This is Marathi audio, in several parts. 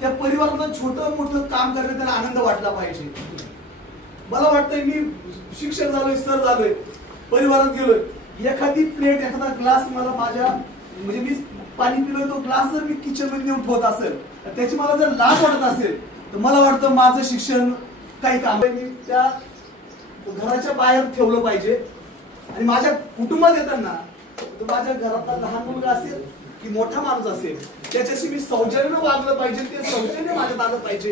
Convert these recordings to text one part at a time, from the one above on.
त्या परिवाराला छोटं मोठं काम करण्यात त्याला आनंद वाटला पाहिजे. मला वाटतंय मी शिक्षक झालोय, सर झालोय, परिवारात गेलोय, एखादी प्लेट एखादा ग्लास मला माझ्या म्हणजे मी पाणी पिलोय तो ग्लास जर मी किचन मध्ये नेऊन ठेवत असेल त्याची मला जर लाज वाटत असेल तर मला वाटतं माझं शिक्षण काही काम मी त्या घराच्या बाहेर ठेवलं पाहिजे. आणि माझ्या कुटुंबात येताना माझ्या घरातला लहान मुलगा असेल की मोठा माणूस असेल त्याच्याशी मी सौजन्यानं वागलं पाहिजे, ते सौजन्य माझ्यात आलं पाहिजे.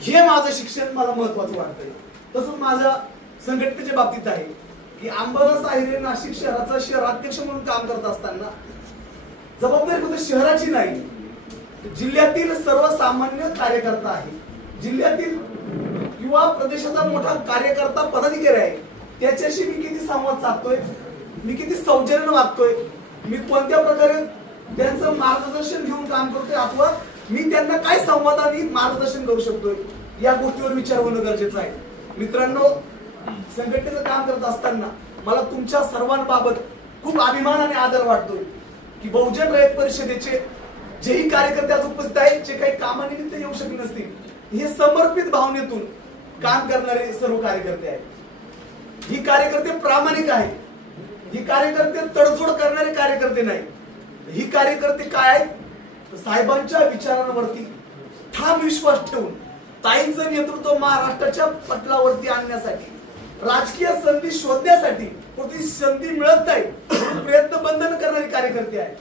हे माझं शिक्षण मला महत्वाचं वाटतंय. तसंच माझ्या संघटनेच्या बाबतीत आहे की अंबादास आहिरे नाशिक शहराचा शहराध्यक्ष म्हणून काम करत असताना जबाबदारी फक्त शहराची नाही, जिल्ह्यातील सर्वसामान्य कार्यकर्ता आहे, जिल्ह्यातील युवा प्रदेशाचा मोठा कार्यकर्ता पदाधिकारी आहे, त्याच्याशी मी किती संवाद साधतोय, मी किती सौजन्यानं वागतोय, मी कोणत्या प्रकारे त्यांचं मार्गदर्शन घेऊन काम करतोय अथवा मी त्यांना काय संवादाने मार्गदर्शन करू शकतोय या गोष्टीवर विचार होणं गरजेचं आहे. मित्रांनो, संघटनेचं काम करत असताना मला तुमच्या सर्वांबाबत खूप अभिमान आणि आदर वाटतोय की बहुजन रयत परिषदेचे जेही कार्यकर्ते आज उपस्थित आहेत, जे काही कामानिमित्त येऊ शकले नसतील, हे समर्पित भावनेतून काम करणारे सर्व कार्यकर्ते आहेत. ही कार्यकर्ते प्रामाणिक आहेत, ही कार्यकर्ते तडजोड करणारे कार्यकर्ते नाही. ही कार्यकर्ते काय आहेत, साहेबांच्या विचारांवरती ठाम विश्वास ठेवून ताईंचं नेतृत्व महाराष्ट्राच्या पटलावरती आणण्यासाठी, राजकीय संधी शोधण्यासाठी कोणती संधी मिळत नाही प्रयत्न बंधन करणारे कार्यकर्ते आहेत.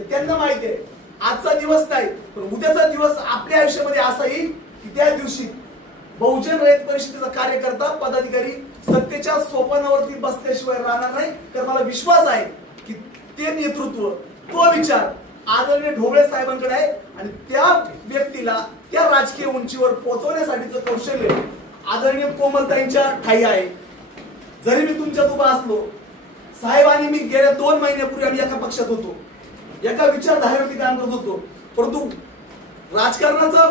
त्यांना माहिती आहे आजचा दिवस नाही पण उद्याचा दिवस आपल्या आयुष्यामध्ये असा येईल की त्या दिवशी बहुजन रयत परिषदेचा कार्यकर्ता पदाधिकारी सत्तेच्या सोपानावरती बसल्याशिवाय राहणार नाही. तर मला विश्वास आहे की ते नेतृत्व, तो विचार आदरणीय ढोबळे साहेबांकडे आहे आणि त्या व्यक्तीला त्या राजकीय उंचीवर पोहोचवण्यासाठीचं कौशल्य आदरणीय कोमलताईंच्या ठाई आहे. जरी मी तुमच्यात उभा असलो, साहेब आणि मी गेल्या 2 महिन्यापूर्वी आम्ही एका पक्षात होतो, एका विचारधारेवरती काम करत होतो, परंतु राजकारणाचा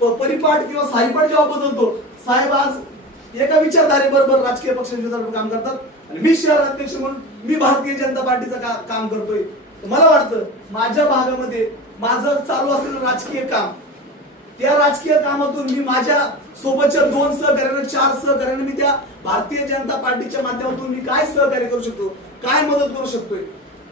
परिपाठ किंवा सारीपाठ जेव्हा बदलतो, साहेब आज एका विचारधारेबरोबर राजकीय पक्षाच्या काम करतात आणि मी शहर अध्यक्ष म्हणून मी भारतीय जनता पार्टीचं काम करतोय. मला वाटतं माझ्या भागामध्ये माझं चालू असलेलं राजकीय काम, त्या राजकीय कामातून मी माझ्या सोबतच्या 2 सहकार्यांना 4 सहकार्यांना मी त्या भारतीय जनता पार्टीच्या माध्यमातून मी काय सहकार्य करू शकतो, काय मदत करू शकतोय.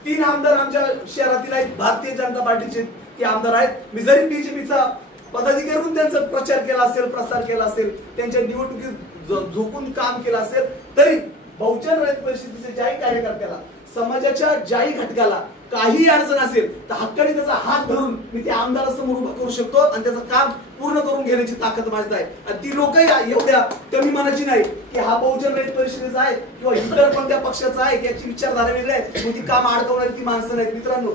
3 आमदार आमच्या शहरातील आहेत, भारतीय जनता पार्टीचे ते आमदार आहेत. मी जरी बीजेपीचा पदाधिकारी म्हणून त्यांचा प्रचार केला असेल, प्रसार केला असेल, त्यांच्या निवडणुकीत झोकून काम केलं असेल, तरी बहुजन रयत परिषदेच्या ज्याही कार्यकर्त्याला, समाजाच्या ज्याही घटकाला काही अडचण असेल तर हक्काने त्याचा हात धरून मी त्या आमदारासमोर उभा करू शकतो आणि त्याचं काम पूर्ण करून घेण्याची ताकद माझ्यात आहे. आणि ती लोकही एवढ्या कमी मनाची नाही की हा बहुजन रयत परिषदेचा आहे किंवा इतर कोणत्या पक्षाचा आहे, याची विचारधारा वेगळी आहे, ती काम अडकवणारी ती माणसं नाहीत. मित्रांनो,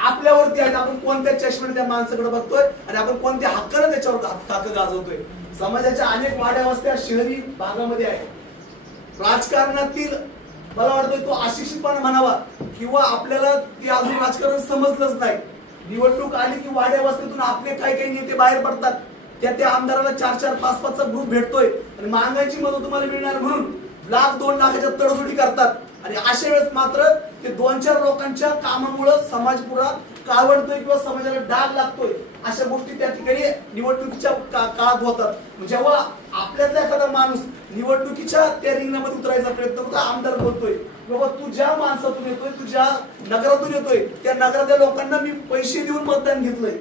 आपल्यावरती आहे आपण कोणत्या चष्म्याने त्या माणसाकडे बघतोय आणि आपण कोणत्या हक्काने त्याच्यावर हक्क गाजवतोय. समाजाच्या अनेक वाड्या वस्त्या शहरी भागामध्ये आहेत. राजकारणातील मला वाटतं तो अशिक्षितपणा म्हणावा किंवा आपल्याला ते अजून राजकारण समजलंच नाही. निवडणूक आली की वाड्या वस्त्यातून आपले काही नेते बाहेर पडतात, त्या आमदाराला 4-4, 5-5चा ग्रुप भेटतोय आणि महागाईची मदत तुम्हाला मिळणार म्हणून 1,00,000-2 लाखाच्या तडजोडी करतात. आणि अशा वेळेस मात्र ते 2-4 लोकांच्या कामामुळे समाज पुरा काळवडतोय किंवा समाजाला डाग लागतोय. अशा गोष्टी त्या ठिकाणी निवडणुकीच्या काळात होतात. जेव्हा आपल्यातला एखादा माणूस निवडणुकीच्या त्या रिंगणामध्ये उतरायचा प्रयत्न करतो, आमदार बोलतोय बाबा तू ज्या माणसातून येतोय, तू ज्या नगरातून येतोय, त्या नगरातल्या लोकांना मी पैसे देऊन मतदान घेतलंय,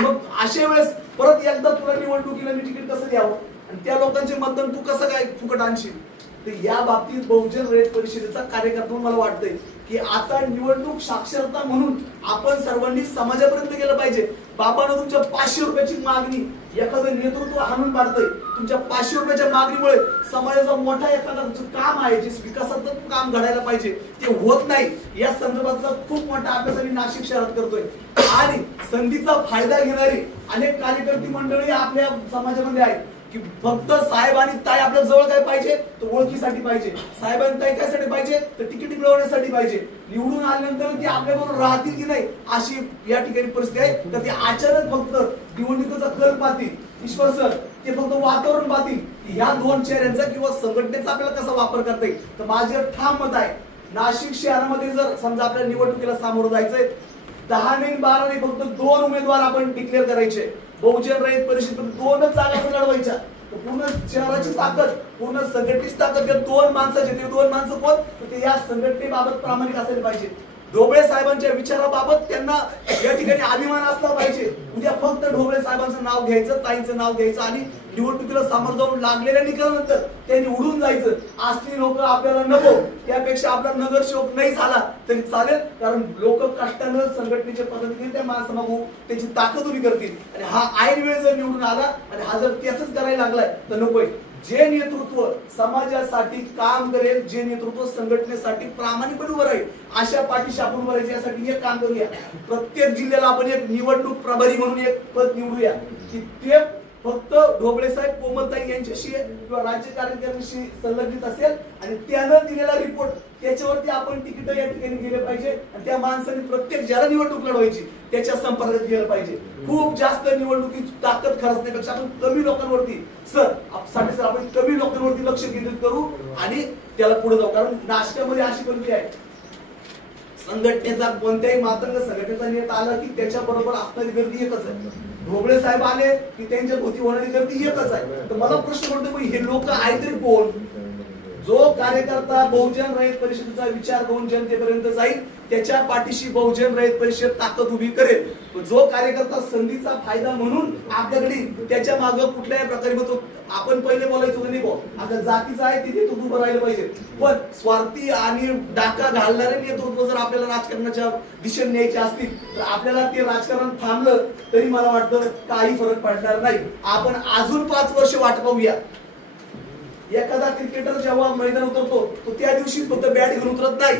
मग अशा वेळेस परत एकदा तुला निवडणुकीला मी तिकीट कसं द्यावं आणि त्या लोकांचे मतदान तू कसं काय फुकट आणशील. तर या बाबतीत बहुजन रयत परिषदेचा कार्यकर्ता म्हणून मला वाटतंय की आता निवडणूक साक्षरता म्हणून आपण सर्वांनी समाजापर्यंत गेलं पाहिजे. बाबांना तुमच्या 500 रुपयाची मागणी एखादं नेतृत्व हाणून पाडतंय, तुमच्या 500 रुपयाच्या मागणीमुळे समाजाचा मोठा एखादा काम आहे जे विकासात्मक काम घडायला पाहिजे ते होत नाही. या संदर्भातला खूप मोठा अभ्यास आम्ही नाशिक शहरात करतोय आणि संधीचा फायदा घेणारी अनेक कार्यकर्ते मंडळी आपल्या समाजामध्ये आहेत की फक्त साहेब आणि ताई आपल्या जवळ काय पाहिजे तर ओळखीसाठी पाहिजे, साहेब आणि ताई कायसाठी पाहिजे तर तिकीट मिळवण्यासाठी पाहिजे, निवडून आल्यानंतर ते आपल्याबरोबर राहतील की नाही अशी या ठिकाणी परिस्थिती आहे. तर ते अचानक फक्त निवडणुकीचा कल पाहतील, ईश्वर सर ते फक्त वातावरण पाहतील. ह्या 2 चेहऱ्यांचा किंवा संघटनेचा आपल्याला कसा वापर करता येईल. तर माझे ठाम मत आहे नाशिक शहरामध्ये जर समजा आपल्याला निवडणुकीला सामोरं जायचंय 10 नाही 12 नाही, फक्त 2 उमेदवार आपण डिक्लेअर करायचे. बहुजन रयत परिषद 2च जागा आपण लढवायच्या. पूर्ण शहराची ताकद, पूर्ण संघटनेची ताकद त्या 2 माणसाची. ते 2 माणसं कोण? ते या संघटनेबाबत प्रामाणिक असायला पाहिजे. ढोबळे साहेबांच्या विचाराबाबत त्यांना या ठिकाणी अभिमान असला पाहिजे. उद्या फक्त ढोबळे साहेबांचं नाव घ्यायचं, ताईंचं नाव घ्यायचं आणि निवडणुकीला सामोरं जाऊन लागलेल्या निकालानंतर त्यांनी उडून जायचं. असली लोक आपल्याला नको. त्यापेक्षा आपला नगरसेवक नाही झाला तरी चालेल, कारण लोक कष्टानं संघटनेचे पदाधिकारी त्या माणसामागू त्याची ताकद उभी करतील. आणि हा ऐन वेळ जर निवडून आला आणि हा जर त्याच करायला लागलाय तर नकोय. जे नेतृत्व समाजासाठी काम करेल, जे नेतृत्व संघटनेसाठी प्रामाणिकपणे उभं राहील, अशा पाठीशी आपण उभं राहायचं. यासाठी एक काम करूया. प्रत्येक जिल्ह्याला आपण एक निवडणूक प्रभारी म्हणून एक पद निवडूया की ते फक्त ढोबळे साहेब, कोमलताई यांच्याशी किंवा राज्य कार्यकारिणीशी संलग्नित असेल आणि त्यानं दिलेला रिपोर्ट त्याच्यावरती आपण तिकीट या ठिकाणी गेले पाहिजे. आणि त्या माणसाने प्रत्येक ज्याला निवडणूक लढवायची त्याच्या संपर्कात गेलं पाहिजे. खूप जास्त निवडणुकीची ताकद खर्चण्यापेक्षा आपण कमी लोकांवरती सर आपण कमी लोकांवरती लक्ष केंद्रित करू आणि त्याला पुढे जाऊ. कारण नाशकामध्ये अशी परिस्थिती आहे, संघटनेचा कोणत्याही मातंग संघटनेचा नेता आला की त्याच्या बरोबर असणारी गर्दी एकच आहे. ढोबळे साहेब आले की त्यांच्या भोवती होणारी गर्दी एकच आहे. तर मला प्रश्न पडतो हे लोक आहेत तरी कोण? जो कार्यकर्ता बहुजन रयत परिषदेचा विचार करून जनतेपर्यंत जाईल त्याच्या पाठीशी बहुजन रयत परिषद ताकद उभी करेल. जो कार्यकर्ता संधीचा फायदा म्हणून आपल्याकडे त्याच्या मागे कुठल्याही प्रकारे म्हणतो आपण पहिले बोलायचो नाही भाऊ आता जातीचं आहे तिथे तू उभं राहिलं पाहिजे. पण स्वार्थी आणि डाका घालणारे नेतृत्व जर आपल्याला राजकारणाच्या दिशेने न्यायचे असतील तर आपल्याला ते राजकारण थांबलं तरी मला वाटतं काही फरक पडणार नाही. आपण अजून 5 वर्ष वाट पाहूया. एखादा क्रिकेटर जेव्हा मैदान उतरतो तो त्या दिवशी फक्त बॅट घेऊन उतरत नाही,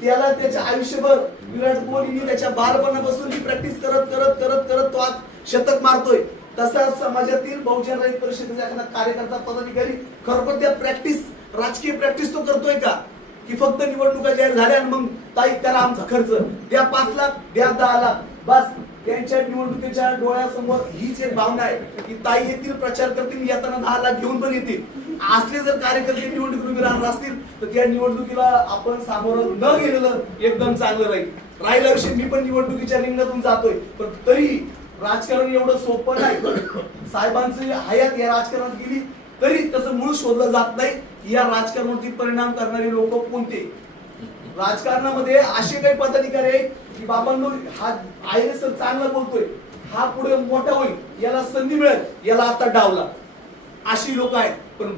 त्याला त्याच्या आयुष्यभर विराट कोहलीने त्याच्या बालपणापासून प्रॅक्टिस करत करत करत करत तो आज शतक मारतोय. तसा समाजातील बहुजन रयत परिषदेचा एखादा कार्यकर्ता पदाधिकारी खरोखर त्या प्रॅक्टिस राजकीय प्रॅक्टिस तो करतोय का? की फक्त निवडणुका जाहीर झाल्या आणि मग ताई त्याला आमचा खर्च द्या 5 लाख द्या 10 लाख बस. त्यांच्या निवडणुकीच्या डोळ्यासमोर हीच एक भावना आहे की ताई येतील, प्रचार करतील, येताना 10 लाख घेऊन पण येतील. असले जर कार्यकर्ते निवडणूक उभे राहणार असतील तर त्या निवडणुकीला आपण सामोरं न गेलेलं एकदम चांगलं राहील. राहिला विषय मी पण निवडणुकीच्या रिंगणातून जातोय पण तरी राजकारण एवढं सोपं नाही. साहेबांची हयात या राजकारणात गेली तरी त्याचं मूळ शोधलं जात नाही. या राजकारणावरती परिणाम करणारे लोक कोणते? राजकारणामध्ये असे काही पदाधिकारी आहेत की बाबांनो हा आयएस चांगला बोलतोय, हा पुढे मोठा होईल, याला संधी मिळेल, याला आता डावला, अशी लोक आहेत. पण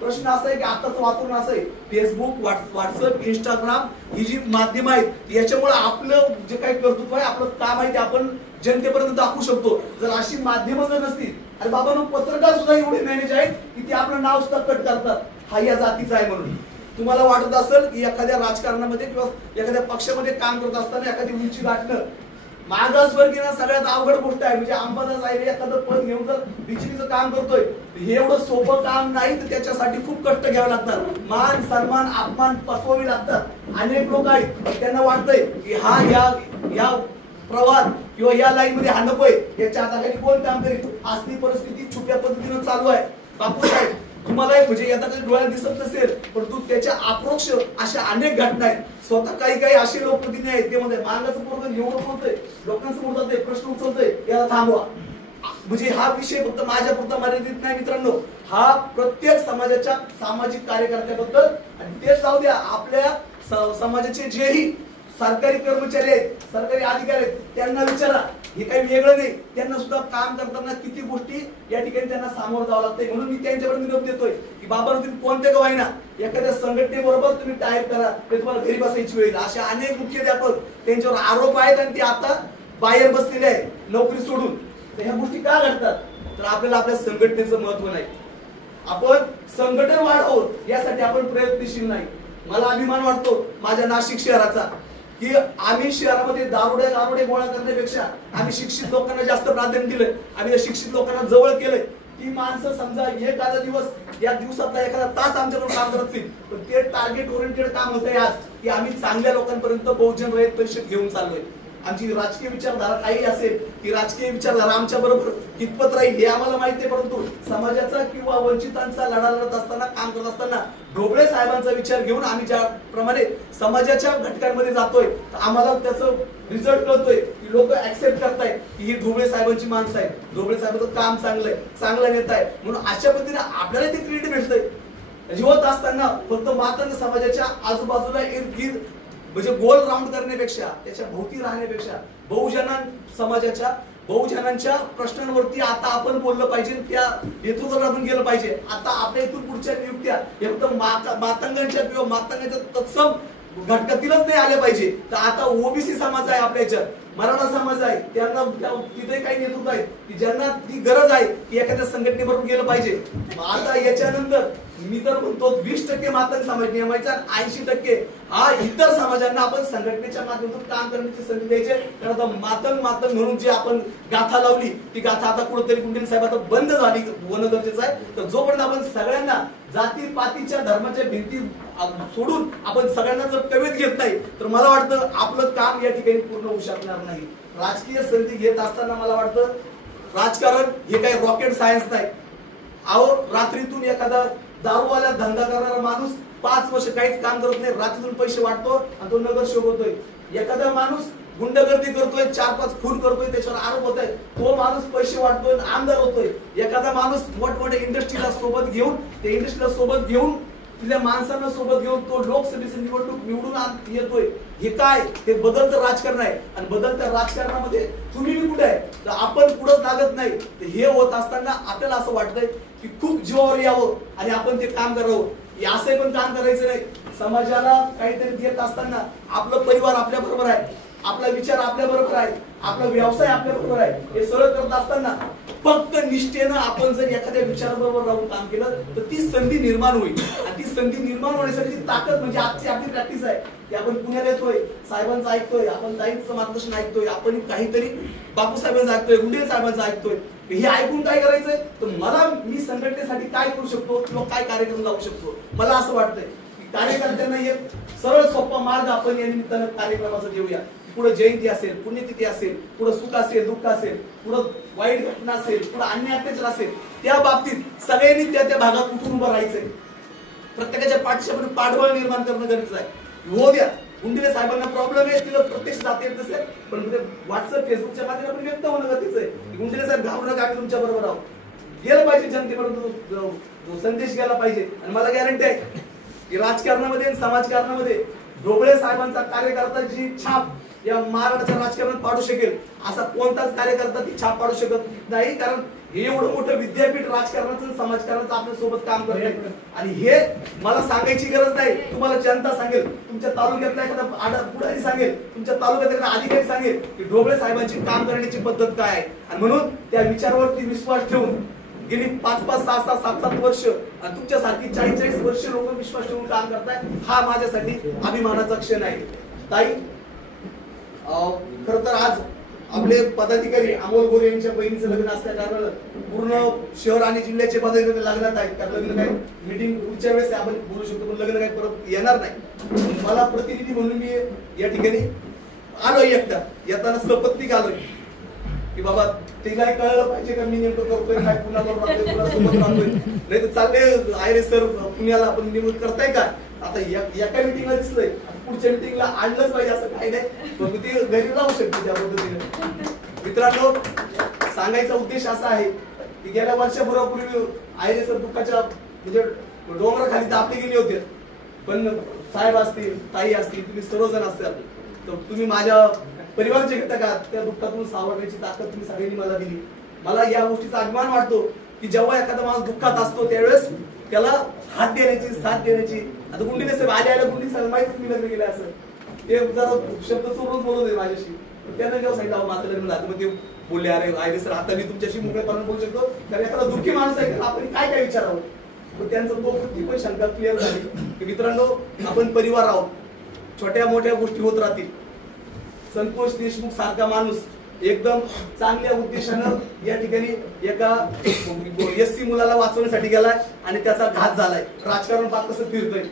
प्रश्न असा आहे की आताच वातावरण असं आहे फेसबुक, व्हॉट्सअप, इंस्टाग्राम ही जी माध्यम आहेत याच्यामुळे आपलं जे काही कर्तृत्व आहे, आपलं काम आहे ते आपण जनतेपर्यंत दाखवू शकतो. जर अशी माध्यमं जर नसतील आणि बाबांनो पत्रकार सुद्धा एवढे मॅनेज आहेत की ते आपलं नाव सुद्धा कट करतात हा या जातीचा आहे म्हणून. तुम्हाला वाटत असेल की एखाद्या राजकारणामध्ये किंवा एखाद्या पक्षामध्ये काम करत असताना एखादी उंची गाठणं मागासवर्गीयांना सगळ्यात अवघड गोष्ट आहे. म्हणजे अंबादास साहेब एखादं पद घेऊन जर बिचरीचं काम करतोय हे एवढं सोपं काम नाही. तर त्याच्यासाठी खूप कष्ट घ्यावे लागतात, मान सन्मान अपमान पचवावी लागतात. अनेक लोक आहेत त्यांना वाटतंय की हा या प्रवाद किंवा या लाईन मध्ये हा नकोय, याच्या हाताखाली कोण काम करेल. असली परिस्थिती छुप्या पद्धतीनं चालू आहे. बापू साहेब तुम्हाला म्हणजे आता काही डोळ्यात दिसत नसेल परंतु त्याच्या अप्रोक्ष अशा अनेक घटना आहेत. स्वतः काही असे लोकप्रतिनिधी आहेत ते मध्ये मार्गाचं पोरगं एवढं बोलतोय, लोकांसमोर जातोय, प्रश्न उचलतोय, याला थांबवा. म्हणजे हा विषय फक्त माझ्यापुरता मर्यादित नाही मित्रांनो, हा प्रत्येक समाजाच्या सामाजिक कार्यकर्त्याबद्दल. आणि ते जाऊ द्या, आपल्या समाजाचे जेही सरकारी कर्मचारी आहेत, सरकारी अधिकारी आहेत, त्यांना विचारा. हे काही वेगळं नाही, त्यांना सुद्धा काम करताना किती गोष्टी या ठिकाणी त्यांना सामोरं जावं लागतंय. म्हणून मी त्यांच्यावर निरोप देतोय की बाबा तुम्ही कोणत्या का व्हायना एखाद्या संघटनेबरोबर तुम्ही टाईप करा, ते तुम्हाला घरी बसायची वेळ. अशा अनेक मुख्याध्यापक त्यांच्यावर आरोप आहेत आणि ते आता बाहेर बसलेले आहेत नोकरी सोडून. तर ह्या गोष्टी का घडतात? तर आपल्याला आपल्या संघटनेचं महत्व नाही. आपण संघटन वाढवू यासाठी आपण प्रयत्नशील नाही. मला अभिमान वाटतो माझ्या नाशिक शहराचा की आम्ही शहरामध्ये दारुडे गोळा करण्यापेक्षा आम्ही शिक्षित लोकांना जास्त प्राधान्य दिलंय. आम्ही त्या शिक्षित लोकांना जवळ केलंय. ती माणसं समजा एखादा दिवस या दिवसातला एखादा तास आमच्याकडून काम करत असतील पण ते टार्गेट ओरिएंटेड काम होतंय आज की आम्ही चांगल्या लोकांपर्यंत बहुजन रयत परिषद घेऊन चाललोय. आमची राजकीय विचारधारा काही असेल की राजकीय विचारधारा आमच्या बरोबर कितपत राहील हे आम्हाला माहिती आहे, परंतु समाजाचा किंवा वंचितांचा लढा लढत असताना, काम करत असताना ढोबळे साहेबांचा विचार घेऊन आम्ही ज्याप्रमाणे समाजाच्या घटकांमध्ये जातोय आम्हाला त्याचं रिझल्ट कळतोय की लोक ऍक्सेप्ट करतायत की ही ढोबळे साहेबांची माणसं आहेत, ढोबळे साहेबांचं काम चांगलं आहे, चांगला नेता आहे, म्हणून अशा पद्धतीने आपल्याला ते क्रेडिट मिळतंय. जिवंत असताना फक्त मातंग समाजाच्या आजूबाजूला इर्द गिर्द म्हणजे गोल राऊंड करण्यापेक्षा, त्याच्या भोवती राहण्यापेक्षा बहुजनांच्या प्रश्नांवरती आता आपण बोललं पाहिजे, त्या नेतृत्वात आपण गेलं पाहिजे. आता आपल्या इथून पुढच्या नियुक्त्या हे फक्त मातंगांच्या किंवा मातंगांच्या तत्सम घटकातीलच नाही आले पाहिजे. तर आता ओबीसी समाज आहे आपल्या याच्यात, मराठा समाज आहे, त्यांना तिथे काही नेतृत्व आहेत की ज्यांना ती गरज आहे की एखाद्या संघटनेबरोबर गेलं पाहिजे. आता याच्यानंतर मी तर म्हणतो 20% मातंग समाज नियमायचा, 80% हा इतर समाजांना आपण संघटनेच्या माध्यमातून काम करण्याची संधी द्यायची. कारण आता मातंग म्हणून जी आपण गाथा लावली ती गाथा आता कुठेतरी गुंडे साहेब आता बंद झाली होणं गरजेचं आहे. तर जोपर्यंत आपण सगळ्यांना जातीपातीच्या धर्माच्या भिंती सोडून आपण सगळ्यांना जर कवेत घेत नाही तर मला वाटतं आपलं काम या ठिकाणी पूर्ण होऊ शकणार नाही. राजकीय संधी घेत असताना मला वाटतं राजकारण हे काही रॉकेट सायन्स नाही. अहो रात्रीतून एखादा दारूवाला धंदा करणारा माणूस 5 वर्ष काहीच काम करत नाही, रात्रीतून पैसे वाटतो आणि तो नगरसेवक होतोय. एखादा माणूस गुंडगर्दी करतोय, 4-5 खून करतोय, त्याच्यावर आरोप होत आहे, तो माणूस पैसे वाटतोय आमदार होतोय. एखादा माणूस मोठमोठ्या इंडस्ट्रीला सोबत घेऊन, त्या इंडस्ट्रीला सोबत घेऊन, तिथल्या माणसांना सोबत घेऊन तो लोकसभेची निवडणूक निवडून येतोय. हे काय, ते बदलतं राजकारण आहे. आणि बदलत्या राजकारणामध्ये तुम्ही कुठे आहे तर आपण पुढंच लागत नाही. हे होत असताना आपल्याला असं वाटतंय की खूप जीवावर यावं आणि आपण ते काम करावं. असं पण काम करायचं नाही. समाजाला काहीतरी देत असताना आपलं परिवार आपल्या बरोबर आहे, आपला विचार आपल्या बरोबर आहे, आपला व्यवसाय आपल्या बरोबर आहे, हे सगळं करत असताना फक्त निष्ठेनं आपण जर एखाद्या विचाराबरोबर राहून काम केलं तर ती संधी निर्माण होईल. आणि ती संधी निर्माण होण्यासाठी ताकद म्हणजे आजची आपली प्रॅक्टिस आहे की आपण पुण्याला येतोय, साहेबांचं ऐकतोय, आपण ताईंचं मार्गदर्शन ऐकतोय, आपण काहीतरी बापू साहेबांचं ऐकतोय, गुंडे साहेबांचं ऐकतोय. हे ऐकून काय करायचंय तर मी संघटनेसाठी काय करू शकतो किंवा काय कार्यक्रम लावू शकतो. मला असं वाटतंय की कार्यकर्त्यांना एक सरळ सोपा मार्ग आपण या निमित्तानं कार्यक्रमाचा देऊया. पुढे जयंती असेल, पुण्यतिथी असेल, पुढे सुख असेल, दुःख असेल, पुढे वाईट घटना असेल, पुढे अन्याय अत्याचार असेल, त्या बाबतीत सगळ्यांनी त्या भागात उठून उभं राहायचंय. प्रत्येकाच्या पाठीशी आपण पाठबळ निर्माण करणं गरजेचं आहे. हो द्या गुंडे साहेबांना प्रॉब्लेम आहे, तिला प्रत्यक्ष जाता येत नसेल, पण व्हॉट्सअप फेसबुकच्या माध्यमातून व्यक्त होणं गरजेचं आहे. गुंडे साहेब घाबरू नका, आम्ही तुमच्या बरोबर आहोत. गेलं पाहिजे जनतेपर्यंत संदेश गेला पाहिजे. आणि मला गॅरंटी आहे की राजकारणामध्ये आणि समाजकारणामध्ये ढोबळे साहेबांचा कार्यकर्ता जी छाप या महाराष्ट्राच्या राजकारणात पाडू शकेल असा कोणताच कार्यकर्ता ती छाप पाडू शकत नाही. कारण हे एवढं मोठं विद्यापीठ राजकारणाचं समाजकारणाचं आपल्या सोबत काम करते. आणि हे मला सांगायची गरज नाही, तुम्हाला जनता सांगेल, तुमच्या तालुक्यातला एखादा पुढारी सांगेल, तुमच्या तालुक्यातला एखादा अधिकारी सांगेल की ढोबळे साहेबांची काम करण्याची पद्धत काय आहे. आणि म्हणून त्या विचारावरती विश्वास ठेवून गेली 5-5, 6-6, 7-7 वर्ष आणि तुमच्यासारखी 40-40 वर्ष लोक विश्वास ठेवून काम करतायत, हा माझ्यासाठी अभिमानाचा क्षण आहे. ताई खर तर आज आपले पदाधिकारी अमोल गोरे यांच्या बहिणीचं लग्न असल्या कारणानं पूर्ण शहर आणि जिल्ह्याचे पदाधिकारी लग्नात आहेत. कारण लग्न काही मीटिंग पुढच्या वेळेस आपण बोलू शकतो, पण लग्न काही परत येणार नाही. मला प्रतिनिधी म्हणून मी या ठिकाणी आलोय. एकदा येताना सपत्नीक आलोय की बाबा तिलाही कळलं पाहिजे का मी नेमकं करतोय काय, पुण्याबरोबर राहतोय, पुण्यासोबत राहतोय. नाही तर चालले आयरे सर पुण्याला आपण निवड करताय का. आता एका मिटिंगला दिसलंय, पुढच्या मिटिंगला आणलंच पाहिजे असं काही नाही, पण ते घरी राहू शकते त्या पद्धतीने. मित्रांनो सांगायचा उद्देश असा आहे की गेल्या वर्षभरापूर्वी आयरे सर दुःखाच्या म्हणजे डोंगराखाली तापले गेले होते, पण साहेब असतील, ताई असतील, तुम्ही सर्वजण असताल तर तुम्ही माझ्या परिवाराचे घटक आहात. त्या दुःखातून सावरण्याची ताकद तुम्ही सगळ्यांनी मला दिली. मला या गोष्टीचा अभिमान वाटतो की जेव्हा एखादा माणूस दुःखात असतो त्यावेळेस त्याला हात देण्याची, साथ देण्याची. आता गुंडीने साहेब आल्या गुंडी साहेब माहितीच मी लग्न केलं असं ते जरा शब्द चोरून बोलत आहे माझ्याशी. त्यानं जेव्हा सांगितलं माझं लग्न झालं मग ते बोलले अरे आयरे सर आता मी तुमच्याशी मोकळेपणाने बोलू शकतो, कारण एखादा दुःखी माणूस आहे आपण काय काय विचारावं. मग त्यांचं तो ती पण शंका क्लिअर झाली की मित्रांनो आपण परिवार आहोत, छोट्या मोठ्या गोष्टी होत राहतील. संतोष देशमुख सारखा माणूस एकदम चांगल्या उद्देशानं या ठिकाणी एका एससी मुलाला वाचवण्यासाठी गेलाय आणि त्याचा घात झालाय. राजकारण पाहत कसं फिरतोय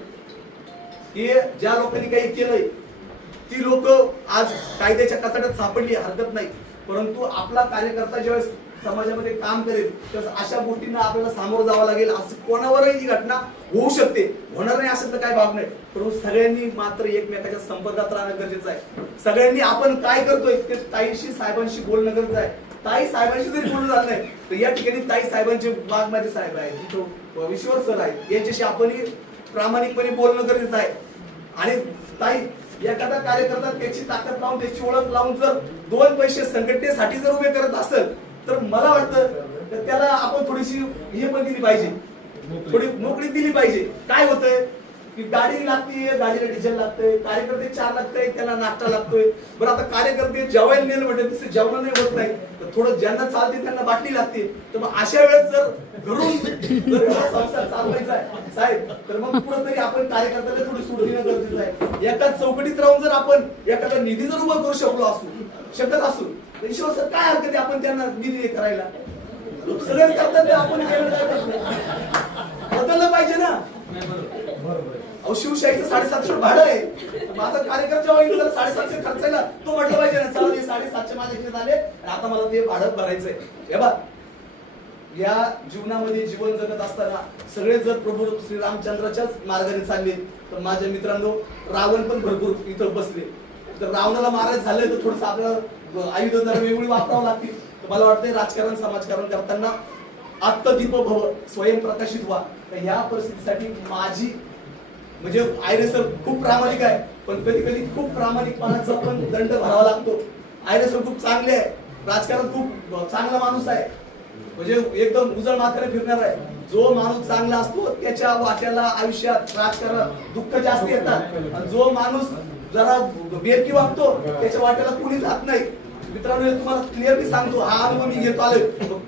की ज्या लोकांनी काही केलंय ती लोक आज कायद्याच्या कचाट्यात सापडली हरकत नाही, परंतु आपला कार्यकर्ता ज्यावेळेस समाजामध्ये काम करेल त्यावेळेस अशा गोष्टींना आपल्याला सामोरं जावं लागेल. असं कोणावरही ही घटना होऊ शकते, होणार नाही असं तर काय भाग नाही, परंतु सगळ्यांनी मात्र एकमेकाच्या संपर्कात राहणं गरजेचं आहे. सगळ्यांनी आपण काय करतोय ते ताईशी साहेबांशी बोलणं गरजेचं आहे. ताई साहेबांशी जरी बोलणं झालं नाही तर या ठिकाणी ताई साहेबांचे वाघमारे साहेब आहेत, तिथं विश्वर सर आहेत, यांच्याशी आपण प्रामाणिकपणे बोलणं गरजेचं आहे. आणि ताई एखादा कार्यकर्ता त्याची ताकद लावून त्याची ओळख लावून जर 2 पैसे संघटनेसाठी जर उभे करत असेल तर मला वाटतं तर त्याला आपण थोडीशी हे पण दिली पाहिजे, थोडी मोकळी दिली पाहिजे. काय होतंय की गाडी लागते, गाडीला डिझेल लागतंय, कार्यकर्ते 4 लागतंय, त्याला नाश्ता लागतोय. बरं आता कार्यकर्ते जेवायला नेलं म्हणजे तसं जेवण नाही होत नाही, तर थोडं ज्यांना चालते त्यांना बाटली लागते. तर मग अशा वेळेस जर घरून जर संसार चालवायचा आहे साहेब तर मग कुठंतरी आपण कार्यकर्त्याला थोडी सूट देणं गरजेचं आहे. एकाच चौकटीत राहून जर आपण एखादा निधी जर उभा करू शकत असू तर ईश्वर सर काय हरकत आहे आपण त्यांना निधी करायला. सगळेच करतात आपण बदललं पाहिजे ना. अहो शिवशाहीचं 750 भाडं आहे, माझा कार्यकर्ता 750 खर्चायला तो म्हटलं पाहिजे ना चला 750 माझ्याकडे झाले आता मला ते भाडं भरायचंय. हे बघ या जीवनामध्ये जीवन जगत असताना सगळे जर प्रभू श्री रामचंद्राच्याच मार्गाने चालले तर माझ्या मित्रांनो रावण पण भरपूर इथं बसले, तर रावणाला मारायचं झालं तर थोडस आपल्याला आयुध जरा वेगळी वापरावं लागतील. तर मला वाटतंय राजकारण समाजकारण करताना आत्मदीप भव स्वयंप्रकाशित व्हा. तर ह्या परिस्थितीसाठी माझी म्हणजे आयरे सर खूप प्रामाणिक आहे, पण कधी कधी खूप प्रामाणिकपणाचा पण दंड भरावा लागतो. आयरे सर खूप चांगले आहे, राजकारण खूप चांगला माणूस आहे, म्हणजे एकदम उजळ माथ्याने फिरणार आहे. जो माणूस चांगला असतो त्याच्या वाट्याला आयुष्यात राजकारण दुःख जास्त येतात, आणि जो माणूस जरा बेरकी वागतो त्याच्या वाट्याला कुणी जात नाही. मित्रांनो तुम्हाला क्लिअरली सांगतो, हा अनुभव मी घेतो आलोय.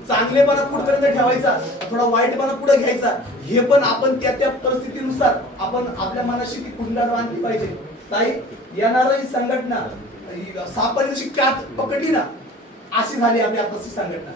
चांगलेपणा कुठपर्यंत ठेवायचा, थोडा वाईटपणा पुढे घ्यायचा, हे पण आपण त्या परिस्थितीनुसार आपण आपल्या मनाशी ती कुंडाळ बांधली पाहिजे. ताई येणारी संघटना सापाने जशी कात पकडली ना अशी झाली आपली आताची संघटना.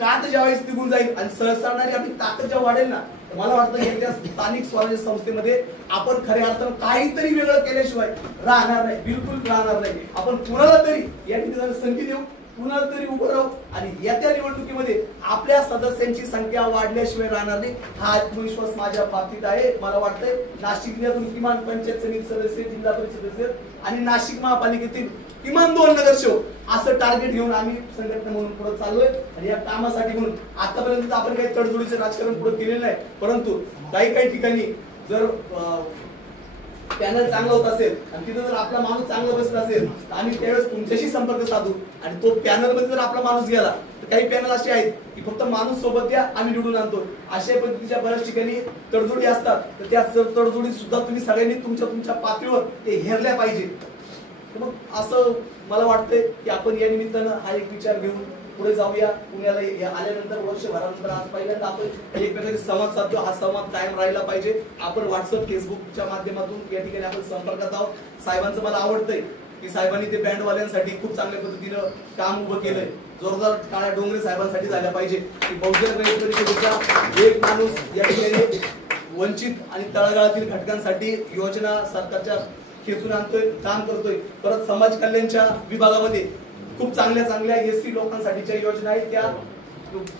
कात ज्यावेळेस निघून जाईल आणि सहसारणारी आपली ताकद जेव्हा वाढेल ना, मला वाटतं येत्या स्थानिक स्वराज्य संस्थेमध्ये आपण खऱ्या अर्थानं काहीतरी वेगळं केल्याशिवाय राहणार नाही, बिलकुल राहणार नाही. आपण कुणाला तरी या ठिकाणी संधी देऊ, कुणाला तरी उभं राहू आणि येत्या निवडणुकीमध्ये आपल्या सदस्यांची संख्या वाढल्याशिवाय राहणार नाही. हा आत्मविश्वास माझ्या बाबतीत आहे. मला वाटतंय नाशिक जिल्ह्यातून किमान पंचायत समिती सदस्य, जिल्हा परिषद सदस्य आणि नाशिक महापालिकेतील किमान 2 नगरसेवक असं टार्गेट घेऊन आम्ही संघटना म्हणून पुढे चाललोय. आणि या कामासाठी म्हणून आतापर्यंत आपण काही तडजोडीचं राजकारण पुढे केलेलं नाही, परंतु काही ठिकाणी जर पॅनल चांगला होत असेल आणि तिथं जर आपला माणूस चांगला बसला असेल तर आम्ही त्यावेळेस तुमच्याशी संपर्क साधू. आणि तो पॅनल मध्ये जर आपला माणूस गेला तर काही पॅनल असे आहेत की फक्त माणूस सोबत द्या आम्ही निवडून आणतो, अशा पद्धतीच्या बऱ्याच ठिकाणी तडजोडी असतात. तर त्या तडजोडी सुद्धा तुम्ही सगळ्यांनी तुमच्या पातळीवर ते हेरल्या पाहिजे. मग असं मला वाटतंय की आपण या निमित्तानं हा एक विचार घेऊन पुढे जाऊया. पुण्याला आल्यानंतर वर्षभरानंतर आज पहिल्यांदा आपण एकमेकांशी संवाद साधतो, हा संवाद कायम राहिला पाहिजे. आपण व्हॉट्सअप फेसबुकच्या माध्यमातून या ठिकाणी आपण संपर्कात आहोत. साहेबांचं मला आवडतंय की साहेबांनी ते बँडवाल्यांसाठी खूप चांगल्या पद्धतीनं काम उभं केलंय. जोरदार काळ्या डोंगरे साहेबांसाठी झाल्या पाहिजे की बहुजन रयत परिषदेचा एक माणूस या ठिकाणी वंचित आणि तळागाळातील घटकांसाठी योजना सरकारच्या खेचून आणतोय, काम करतोय. परत समाज कल्याणच्या विभागामध्ये खूप चांगल्या एससी लोकांसाठीच्या योजना आहेत, त्या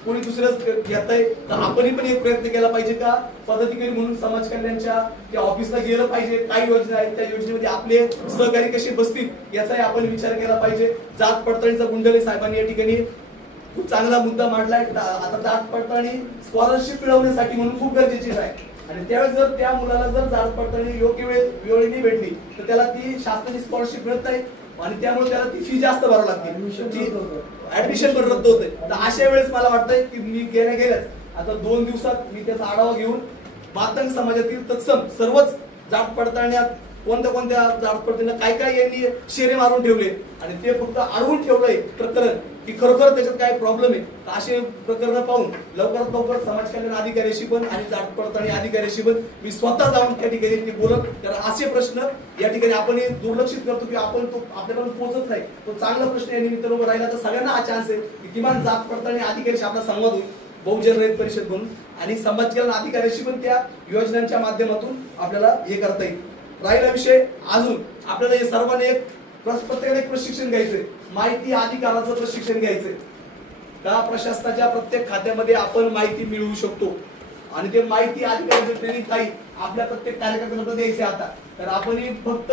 कोणी दुसरंच घेत आहे. तर आपणही पण एक प्रयत्न केला पाहिजे का पदाधिकारी म्हणून समाज कल्याणच्या त्या ऑफिसला गेलं पाहिजे. काय योजना आहेत त्या योजनेमध्ये आपले सहकारी कसे बसतील याचाही आपण विचार केला पाहिजे. जात पडताळणीचा गुंडले साहेबांनी या ठिकाणी खूप चांगला मुद्दा मांडलाय. आता जात पडताळणी स्कॉलरशिप मिळवण्यासाठी म्हणून खूप गरजेची आहे. आणि त्यावेळेस जर त्या मुलाला जर जात पडताळणी योग्य वेळी भेटली तर त्याला ती शासनाची स्कॉलरशिप मिळत नाही आणि त्यामुळे त्याला ती फी जास्त भरावी लागते, ऍडमिशन पण रद्द होते. तर अशा वेळेस मला वाटतंय की मी गेल्याच आता 2 दिवसात मी त्याचा आढावा घेऊन मातंग समाजातील तत्सम सर्वच जात पडताळण्यात कोणत्या जात पडताळणीला काय यांनी शेरे मारून ठेवले आणि ते फक्त अडवून ठेवलंय प्रकरण की खरोखर त्याच्यात काय प्रॉब्लेम आहे. असे प्रकरण पाहून लवकरात लवकर समाज कल्याण अधिकाऱ्याशी पण आणि जात पडताळणी अधिकाऱ्याशी पण मी स्वतः जाऊन त्या ठिकाणी ते बोलत. कारण असे प्रश्न या ठिकाणी आपण दुर्लक्षित करतो की आपण तो आपल्यापर्यंत पोहोचत नाही. तो चांगला प्रश्न या निमित्तानं उभा राहिला तर सगळ्यांना हा चान्स आहे की किमान जात पडताळणी अधिकाऱ्याशी आपला संवाद होईल बहुजन रयत परिषद म्हणून, आणि समाज कल्याण अधिकाऱ्याशी पण त्या योजनांच्या माध्यमातून आपल्याला हे करता येईल. राहिला विषय अजून आपल्याला हे सर्वांना एक प्रत्येकाने एक प्रशिक्षण घ्यायचंय, माहिती अधिकाराचं प्रशिक्षण घ्यायचंय का प्रशासनाच्या प्रत्येक खात्यामध्ये आपण माहिती मिळवू शकतो आणि ते माहिती अधिकाराचं ट्रेनिंग काही आपल्या प्रत्येक कार्यकर्त्यांना द्यायचे आता. तर आपण फक्त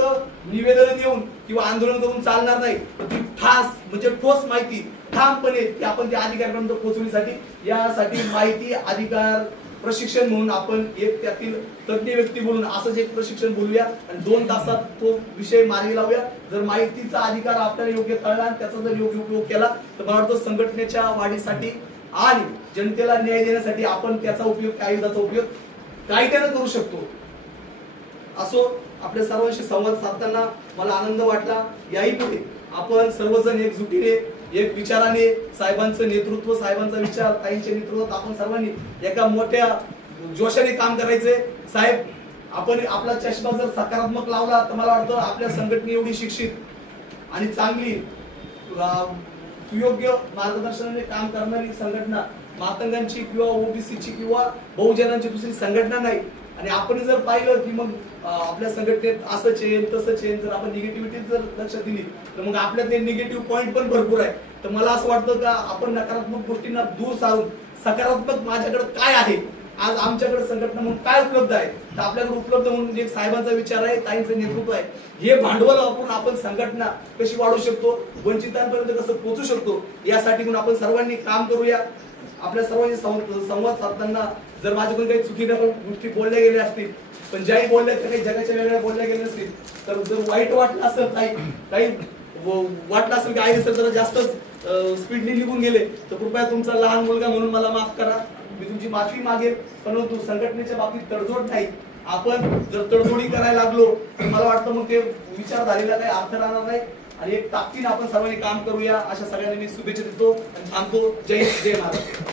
निवेदन देऊन किंवा आंदोलन करून चालणार नाही, तर ती ठास म्हणजे ठोस माहिती ठामपणे ती आपण त्या अधिकाऱ्यांपर्यंत पोहोचवण्यासाठी यासाठी माहिती अधिकार प्रशिक्षण म्हणून आपण एक त्यातील तज्ञ व्यक्ती बोलून असंच एक प्रशिक्षण बोलूया आणि 2 तासात तो विषय मार्गी लावूया. जर माहितीचा अधिकार आपल्याला योग्य कळला आणि त्याचा जर योग्य उपयोग केला तर मला वाटतं संघटनेच्या वाढीसाठी आणि जनतेला न्याय देण्यासाठी आपण त्याचा उपयोग आयुधाचा उपयोग कायद्याने करू शकतो. असो, आपल्या सर्वांशी संवाद साधताना मला आनंद वाटला. याही पुढे आपण सर्वजण एकजुटीने एक विचाराने साहेबांचं नेतृत्व, साहेबांचा विचार, ताईंच्या नेतृत्वात आपण सर्वांनी एका मोठ्या जोशाने काम करायचंय. साहेब, आपण आपला चष्मा जर सकारात्मक लावला तर मला वाटतं आपल्या संघटने एवढी शिक्षित आणि चांगली सुयोग्य मार्गदर्शनाने काम करणारी संघटना मातंगांची किंवा ओबीसीची किंवा बहुजनांची दुसरी संघटना नाही. आणि आपण जर पाहिलं की मग आपल्या संघटनेत असंच येईल तसंच येईल, जर आपण निगेटिव्हिटी जर लक्ष दिली तर मग आपल्यात निगेटिव्ह पॉईंट पण भरपूर आहे. तर मला असं वाटतं का आपण नकारात्मक गोष्टींना दूर सारून सकारात्मक माझ्याकडे काय आहे, आज आमच्याकडे संघटना म्हणून काय उपलब्ध आहे, तर आपल्याकडे उपलब्ध म्हणून एक साहेबांचा विचार आहे, ताईंचं नेतृत्व आहे, हे भांडवल वापरून आपण संघटना कशी वाढवू शकतो, वंचितांपर्यंत कसं पोहोचू शकतो यासाठी म्हणून आपण सर्वांनी काम करूया. आपल्या सर्वांशी संवाद साधताना जर माझ्याकडून काही चुकीच्या गोष्टी बोलल्या गेल्या असतील, पण ज्याही बोलल्या त्या काही जगाच्या वेगळ्या बोलल्या गेल्या नसतील, तर जर वाईट वाटलं असेल, काही वाटलं असेल की आई सर जरा जास्तच स्पीडली निघून गेले, तर कृपया तुमचा लहान मुलगा म्हणून मला माफ करा, मी तुमची माफी मागेल. परंतु संघटनेच्या बाबतीत तडजोड नाही. आपण जर तडजोडी करायला लागलो तर मला वाटतं मग ते विचारधारेला काही अर्थ राहणार नाही आणि एक ताकदीने आपण सर्वांनी काम करूया. अशा सगळ्यांना मी शुभेच्छा देतो आणि थांबतो. जय हिंद, जय महाराष्ट्र.